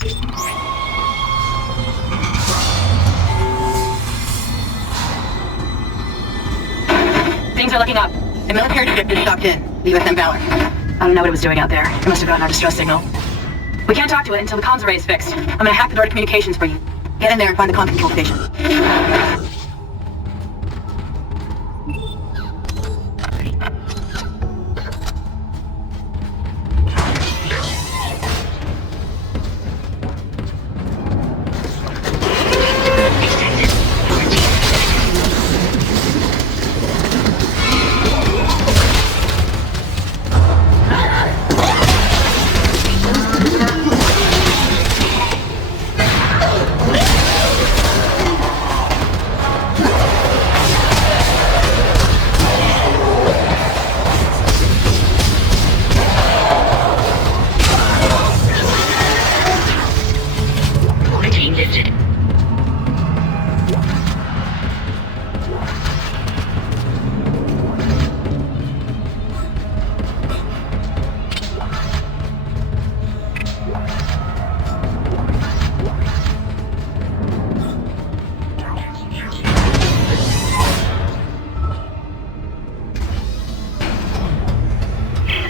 Things are looking up. A military ship just stopped in. The USM Valor. I don't know what it was doing out there. It must have gotten our distress signal. We can't talk to it until the comms array is fixed. I'm gonna hack the door to communications for you. Get in there and find the comm control station.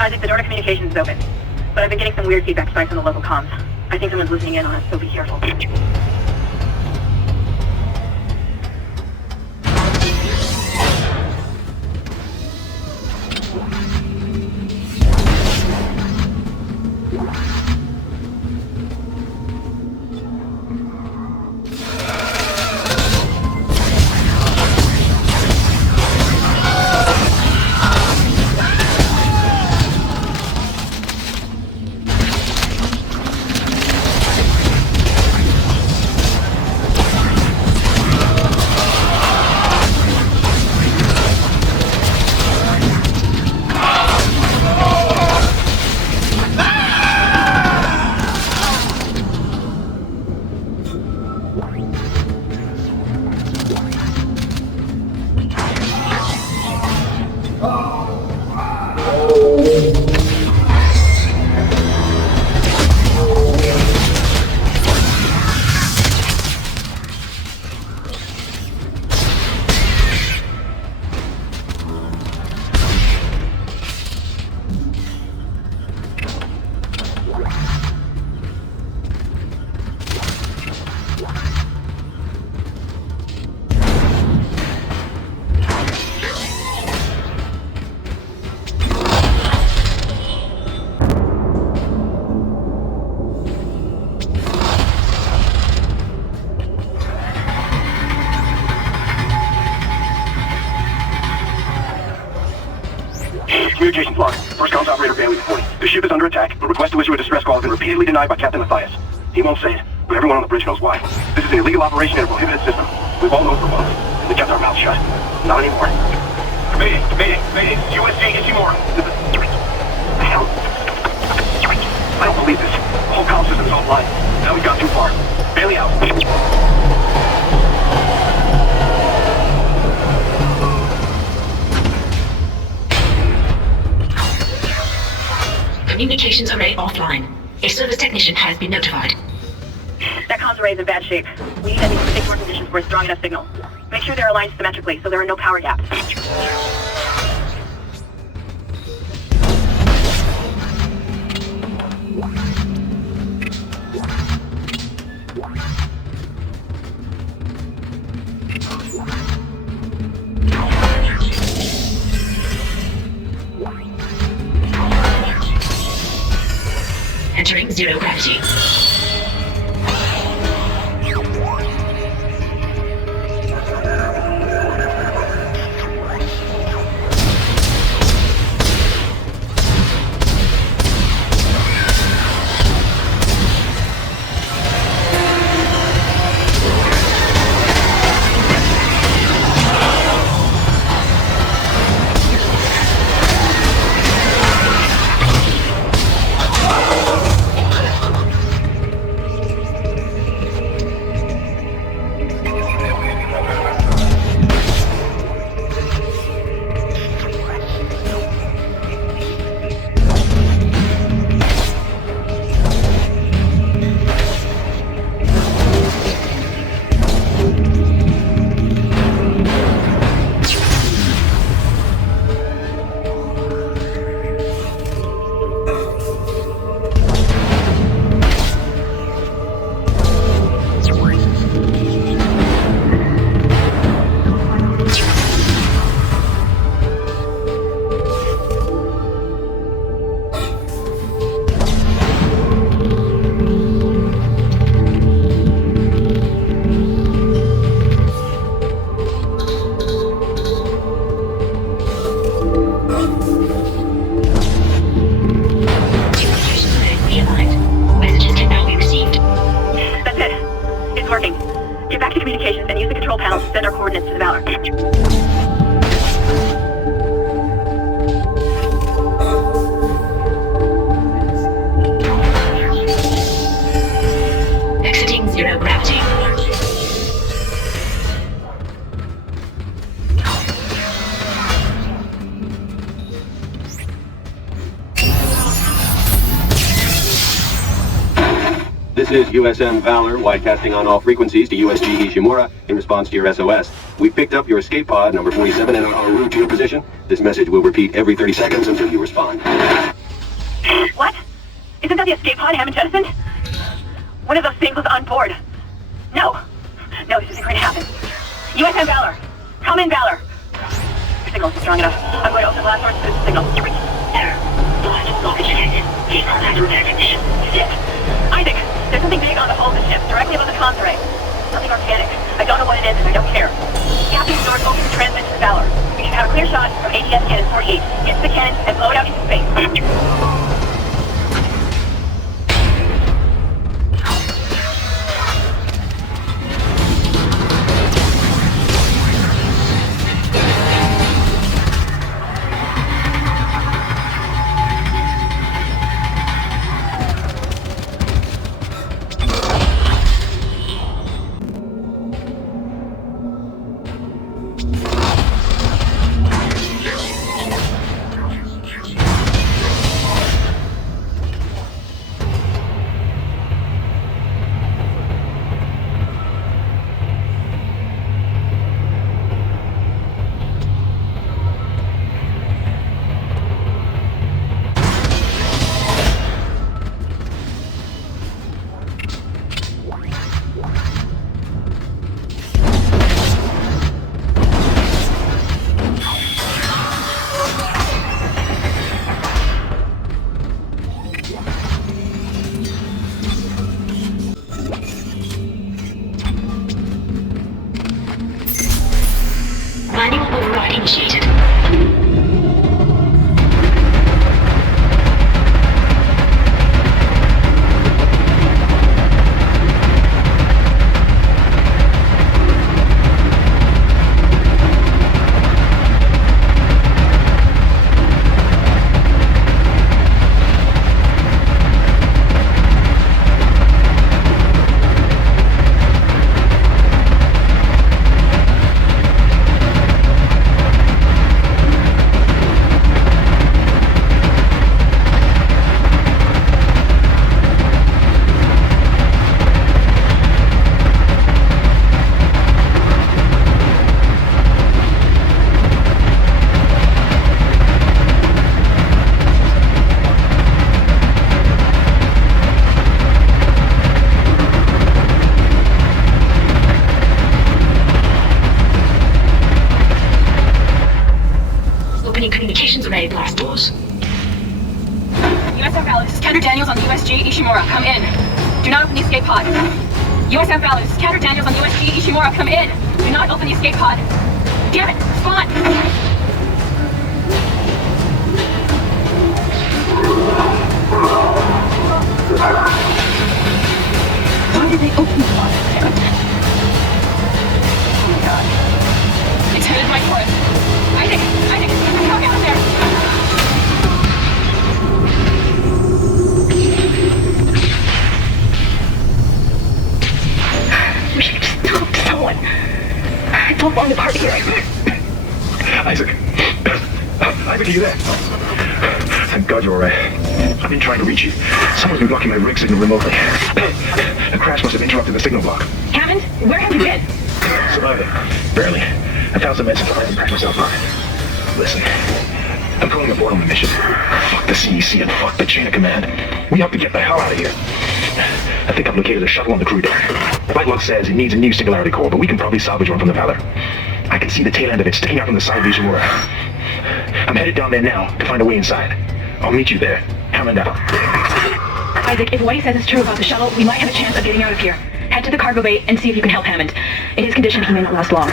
Isaac, the door to communications is open. But I've been getting some weird feedback spikes on the local comms. I think someone's listening in on us, so be careful. Communications log. First comms operator Bailey reporting. The ship is under attack. The request to issue a distress call has been repeatedly denied by Captain Matthias. He won't say it, but everyone on the bridge knows why. This is an illegal operation in a prohibited system. We've all known for months. We kept our mouths shut. Not anymore. Mayday! Mayday! Mayday! USG Ishimura! The hell? I don't believe this. The whole comm system's offline. Now we've gone too far. Bailey out. Communications array offline. A service technician has been notified. That comms array is in bad shape. We need at least 6 more conditions for a strong enough signal. Make sure they're aligned symmetrically so there are no power gaps. Entering zero gravity. coordinates to the Valor. Exiting zero gravity. This is USM Valor, widecasting on all frequencies to USG Ishimura in response to your SOS. We've picked up your escape pod, number 47, and are en route to your position. This message will repeat every 30 seconds until you respond. What? Isn't that the escape pod Hammond jettisoned? One of those things was on board. No. No, this isn't going to happen. USM Valor. Come in, Valor. Your signal's strong enough. I'm going to open blast doors to the signal. Error. Blast blockage detected. Gate pod under repair condition. Shit! Isaac, there's something big on the hull of the ship, directly above the comms array. Something organic. I don't know what it is, and I don't care. Captain Stewart, open the transmit to the Valor. We should have a clear shot from ATS Cannon 48. Get to the cannon and blow it out into space. Manual override initiated. Opening communications array blast doors. USM Valor, this is Kendra Daniels on USG Ishimura. Come in. Do not open the escape pod. USM Valor, this is Kendra Daniels on USG Ishimura. Come in. Do not open the escape pod. Damn it! Spawn! Why did they open the pod? Damn it. Oh my god. It's headed right for us. Isaac, come out there! We should just talk to someone. It's all falling apart here. Isaac. Isaac, are you there? Thank God you're alright. I've been trying to reach you. Someone's been blocking my rig signal remotely. The crash must have interrupted the signal block. Hammond, where have you been? Surviving. Barely. I found some med supplies and patched myself up. Listen, I'm going aboard on the mission. Fuck the CEC and fuck the chain of command. We have to get the hell out of here. I think I've located a shuttle on the crew deck. Flight log says it needs a new singularity core, but we can probably salvage one from the Valor. I can see the tail end of it sticking out from the side of Ishimura. I'm headed down there now to find a way inside. I'll meet you there. Hammond out. Isaac, if what he says is true about the shuttle, we might have a chance of getting out of here. Head to the cargo bay and see if you can help Hammond. In his condition, he may not last long.